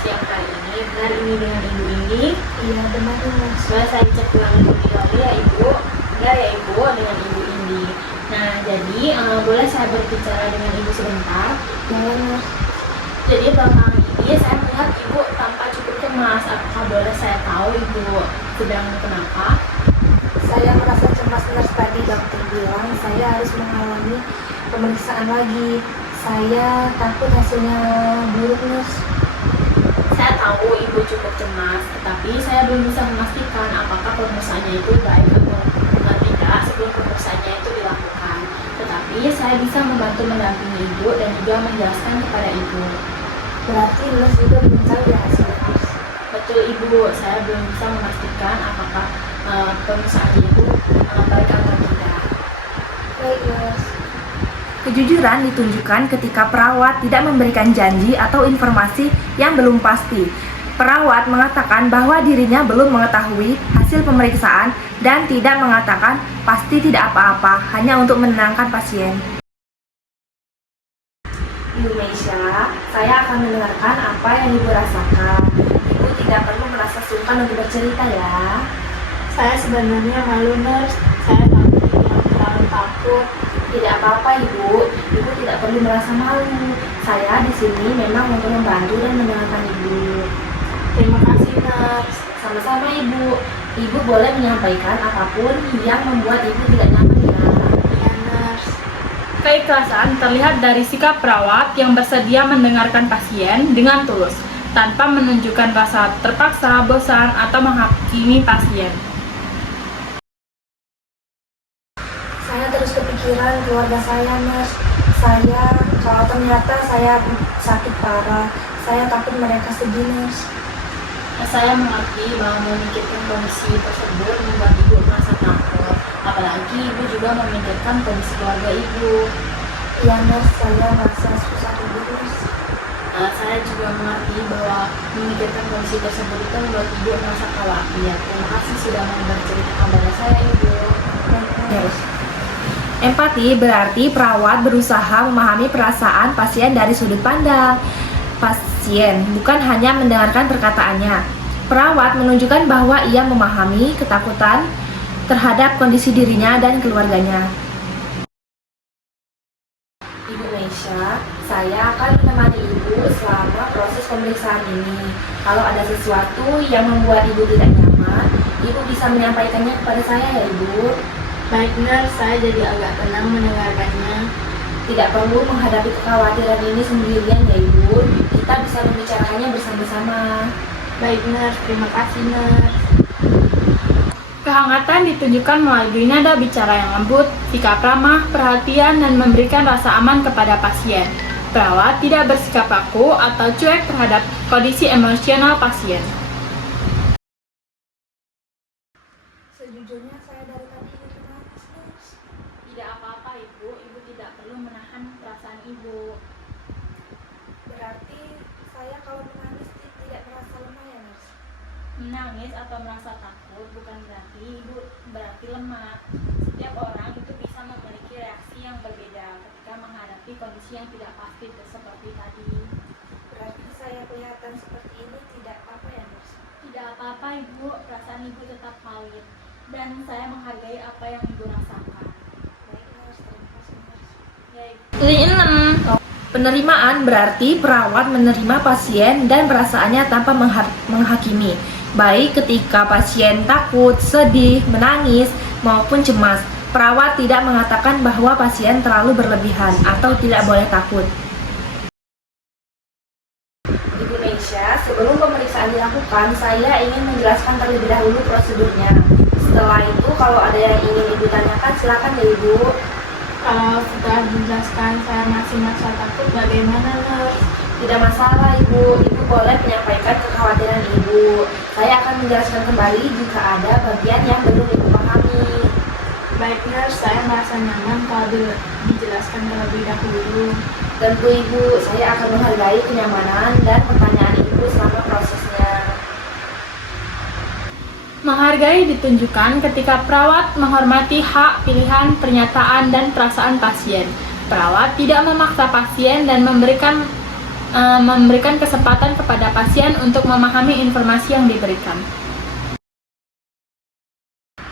siang hari ini. Benar ini dengan ibu ini? Iya benar Nurse. Boleh saya cek ulang lebih dahulu ya ibu? Benar ya ibu dengan ibu ini. Nah jadi boleh saya berbicara dengan ibu sebentar? Boleh Nurse. Jadi belakangan ini saya melihat ibu tampak cukup cemas. Apakah boleh saya tahu ibu sedang kenapa? Saya merasa cemas Nurse. Tadi dokter bilang saya harus mengalami pemeriksaan lagi. Saya takut hasilnya buruk Nurse. Saya tahu ibu cukup cemas, tetapi saya belum bisa memastikan apakah pemeriksaannya itu baik atau tidak sebelum pemeriksaannya itu dilakukan. Tetapi saya bisa membantu mendampingi ibu dan juga menjelaskan kepada ibu. Berarti Nurse juga belum tahu ya hasilnya Nurse. Betul ibu, saya belum bisa memastikan apakah pemeriksaannya itu baik atau tidak. Baik Nurse. Kejujuran ditunjukkan ketika perawat tidak memberikan janji atau informasi yang belum pasti. Perawat mengatakan bahwa dirinya belum mengetahui hasil pemeriksaan dan tidak mengatakan pasti tidak apa-apa, hanya untuk menenangkan pasien. Ibu Meisha, saya akan mendengarkan apa yang Ibu rasakan. Ibu tidak perlu merasa sungkan untuk bercerita ya. Saya sebenarnya malu Nurse. Saya terlalu takut. Tidak apa-apa Ibu, Ibu tidak perlu merasa malu. Saya di sini memang untuk membantu dan mendengarkan Ibu. Terima kasih Nurse. Sama-sama Ibu. Ibu boleh menyampaikan apapun yang membuat Ibu tidak nyaman ya. Iya Nurse. Keikhlasan terlihat dari sikap perawat yang bersedia mendengarkan pasien dengan tulus, tanpa menunjukkan rasa terpaksa, bosan, atau menghakimi pasien. Saya terus kepikiran keluarga saya Nurse. Kalau ternyata saya sakit parah, saya takut mereka sedih Nurse. Saya mengerti bahwa memikirkan kondisi tersebut membuat ibu merasa takut. Apalagi ibu juga memikirkan kondisi keluarga ibu. Iya Nurse, saya merasa susah tidur Nurse. Saya juga mengerti bahwa memikirkan kondisi tersebut itu membuat ibu merasa khawatir. Terima kasih sudah mau bercerita kepada saya ibu. Empati berarti perawat berusaha memahami perasaan pasien dari sudut pandang pasien, bukan hanya mendengarkan perkataannya. Perawat menunjukkan bahwa ia memahami ketakutan terhadap kondisi dirinya dan keluarganya. Ibu Meisha, saya akan menemani Ibu selama proses pemeriksaan ini. Kalau ada sesuatu yang membuat Ibu tidak nyaman, Ibu bisa menyampaikannya kepada saya ya Ibu. Baik Nurse, saya jadi agak tenang mendengarkannya. Tidak perlu menghadapi kekhawatiran ini sendirian ya Ibu. Kita bisa membicarakannya bersama-sama. Baik Nurse, terima kasih Nurse. Kehangatan ditunjukkan melalui nada bicara yang lembut, sikap ramah, perhatian, dan memberikan rasa aman kepada pasien. Perawat tidak bersikap kaku atau cuek terhadap kondisi emosional pasien. Sejujurnya saya dari tadi ingin menangis Nurse. Tidak apa-apa ibu tidak perlu menahan perasaan ibu. Berarti saya kalau menangis tidak merasa lemah ya Nurse? Menangis atau merasa takut bukan berarti lemah. Setiap orang itu bisa memiliki reaksi yang berbeda ketika menghadapi kondisi yang tidak pasti seperti tadi. Berarti saya kelihatan seperti ini tidak apa-apa ya Nurse? Tidak apa-apa ibu, perasaan ibu tetap valid dan saya menghargai apa yang ibu rasakan. Baik Nurse, terima kasih Nurse. Ya, Penerimaan berarti perawat menerima pasien dan perasaannya tanpa menghakimi, baik ketika pasien takut, sedih, menangis, maupun cemas. Perawat tidak mengatakan bahwa pasien terlalu berlebihan atau tidak boleh takut. Ibu Meisha, sebelum pemeriksaan dilakukan, saya ingin menjelaskan terlebih dahulu prosedurnya. Setelah itu, kalau ada yang ingin Ibu tanyakan, silakan ya Ibu. Kalau setelah dijelaskan saya masih merasa takut, bagaimana Nurse? Tidak masalah Ibu, Ibu boleh menyampaikan kekhawatiran Ibu. Saya akan menjelaskan kembali jika ada bagian yang belum Ibu pahami. Baik Nurse, saya merasa nyaman kalau dijelaskan terlebih dahulu. Tentu Ibu, saya akan menghargai kenyamanan dan pertanyaan Ibu selama prosesnya. menghargai ditunjukkan ketika perawat menghormati hak, pilihan, pernyataan, dan perasaan pasien. Perawat tidak memaksa pasien dan memberikan memberikan kesempatan kepada pasien untuk memahami informasi yang diberikan.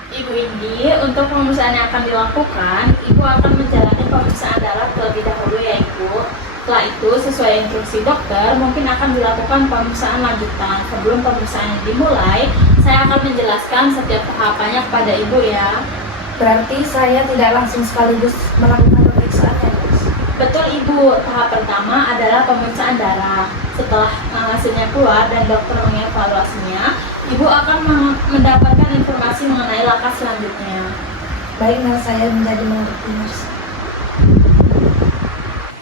Ibu Indi, untuk pemeriksaan yang akan dilakukan, Ibu akan menjalani pemeriksaan darah terlebih dahulu ya Ibu. Setelah itu, sesuai instruksi dokter, mungkin akan dilakukan pemeriksaan lanjutan. Sebelum pemeriksaan dimulai, saya akan menjelaskan setiap tahapannya kepada Ibu ya. Berarti saya tidak langsung sekaligus melakukan pemeriksaan ya, Nurse? Betul Ibu, tahap pertama adalah pemeriksaan darah. Setelah hasilnya keluar dan dokter mengevaluasinya, Ibu akan mendapatkan informasi mengenai langkah selanjutnya. Baik, Nurse, saya menjadi mengerti, Nurse.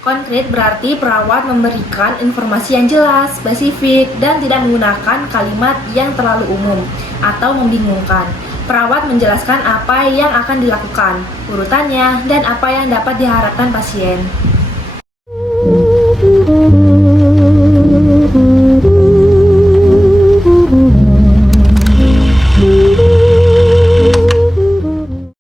Konkret berarti perawat memberikan informasi yang jelas, spesifik, dan tidak menggunakan kalimat yang terlalu umum atau membingungkan. Perawat menjelaskan apa yang akan dilakukan, urutannya, dan apa yang dapat diharapkan pasien.